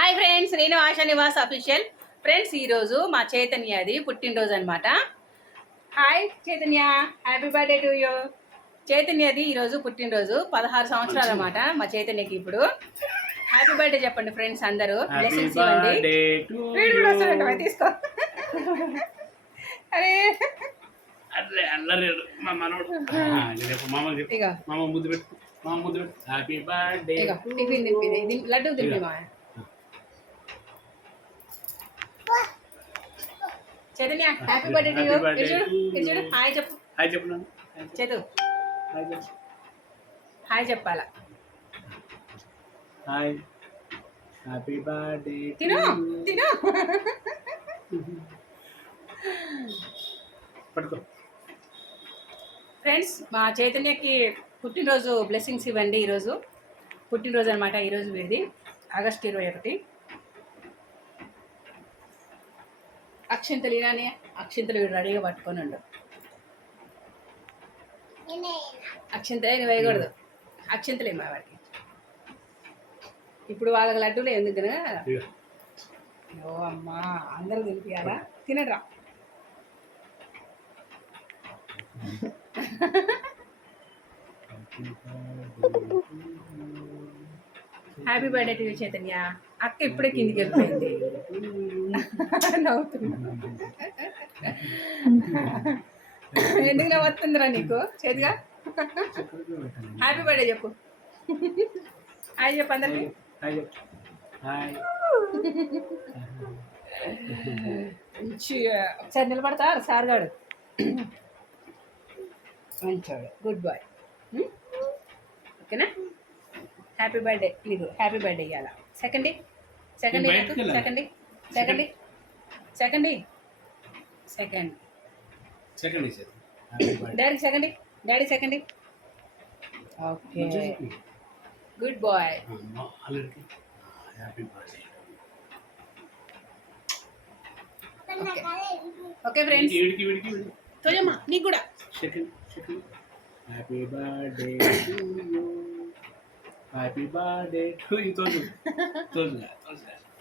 Hi friends నేను ASHA Nivas official friends ఈరోజు మా చైతన్యది పుట్టినరోజు అనమాట hi Chaitanya happy birthday to you చైతన్యది ఈరోజు పుట్టినరోజు పదహారు సంవత్సరాలు అనమాట మా చైతన్యకి ఇప్పుడు. హ్యాపీ బర్త్డే చెప్పండి ఫ్రెండ్స్ అందరూ. బ్లెస్సింగ్స్ ఇవ్వండి. వీడు కూడా తీసుకో. అరే. అర్రే అల్లరి మా మనోడు రేపు మామ చెప్పు ఇక మామ ముద్దు పెట్టు. మామ ముద్దు పెట్టు. హ్యాపీ బర్త్డే ఇక టిఫిన్ తిప్పింది లడ్డు తిప్పి మా Chaitanya happy birthday to you చూడు చూడు. హాయ్ చెప్పు. హాయ్ చెప్పు హాయ్ చెప్పు. హాయ్ చెప్పాలా? హాయ్. హ్యాపీ బర్త్డే తిను తిను. పట్టుకో. ఫ్రెండ్స్ మా చైతన్యకి పుట్టినరోజు బ్లెస్సింగ్స్ ఇవ్వండి ఈరోజు. పుట్టినరోజు అనమాట ఈరోజు వీడిది ఆగస్ట్ ఇరవై ఒకటి. అక్షింతలు ఇరాని అక్షింతలు వీడు రెడీగా పట్టుకొని ఉండు అక్షింతలే నువ్వు వేయకూడదు అక్షింతలే మా వాడికి ఇప్పుడు వాళ్ళకి లడ్డూలు ఎందుకు ఇక ఓ అమ్మా అందరూ తినిపియాలా తినడ్రా Happy birthday to Chaitanya అక్క ఇప్పుడే కిందికి వెళ్ళిపోయింది. నవ్వుతున్నా. ఎందుకు నవ్వుతుందిరా నీకు? చేతిగా? హ్యాపీ బర్త్డే చెప్పు. హాయ్ చెప్పు అందరికి. ఒకసారి నిలబడతారు సార్ గాడు. మంచోడు గుడ్ బాయ్ ఓకేనా హ్యాపీ బర్త్డే నీకు హ్యాపీ బర్త్డే ఇవ్వాల second second. Second second second second second daddy second daddy second okay good boy okay friends తోజమ్మా నీకు కూడా. Second second happy birthday to you happy birthday to you తోజు తోజుగా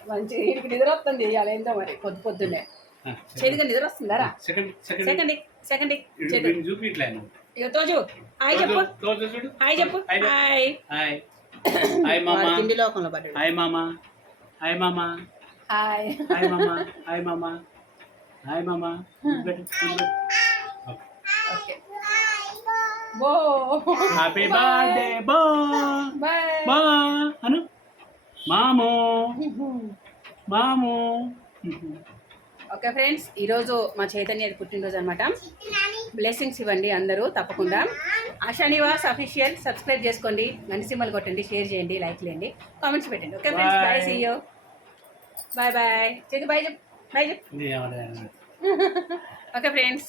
మంచి వీడికి నిద్ర వస్తుంది ఇవాళ ఏందో మరి పొద్దు పొద్దున్నే. చేతిగా నిద్ర వస్తుందారా సెకండ్ సెకండ్. Second second. చేతు. వీడిని చూపిట్లే నువ్వు ఇక తోజు. హాయ్ చెప్పు. తోజు చూడు. హాయ్ చెప్పు. హాయ్ చెప్పు. హాయ్. హాయ్. మామా. తిండి లోకంలో పడ్డాడు. హాయ్ మామా. హాయ్ మామా. హాయ్. హాయ్ మామా. హాయ్ మామా. హాయ్ మామా. ఓకే. బో. హ్యాపీ బర్త్డే బా మామో. మామో. ఓకే ఫ్రెండ్స్ ఈరోజు మా చైతన్య పుట్టినరోజు అనమాట బ్లెస్సింగ్స్ ఇవ్వండి అందరూ తప్పకుండా. ఆశా నివాస్ అఫీషియల్ సబ్స్క్రైబ్ చేసుకోండి. మనిసిమ్మలు కొట్టండి షేర్ చేయండి లైక్ చేయండి కామెంట్స్ పెట్టండి. Okay friends bye. See you bye bye చేతి బాయ్ చెప్పు బాయ్ ఏమన్నా ఓకే ఫ్రెండ్స్.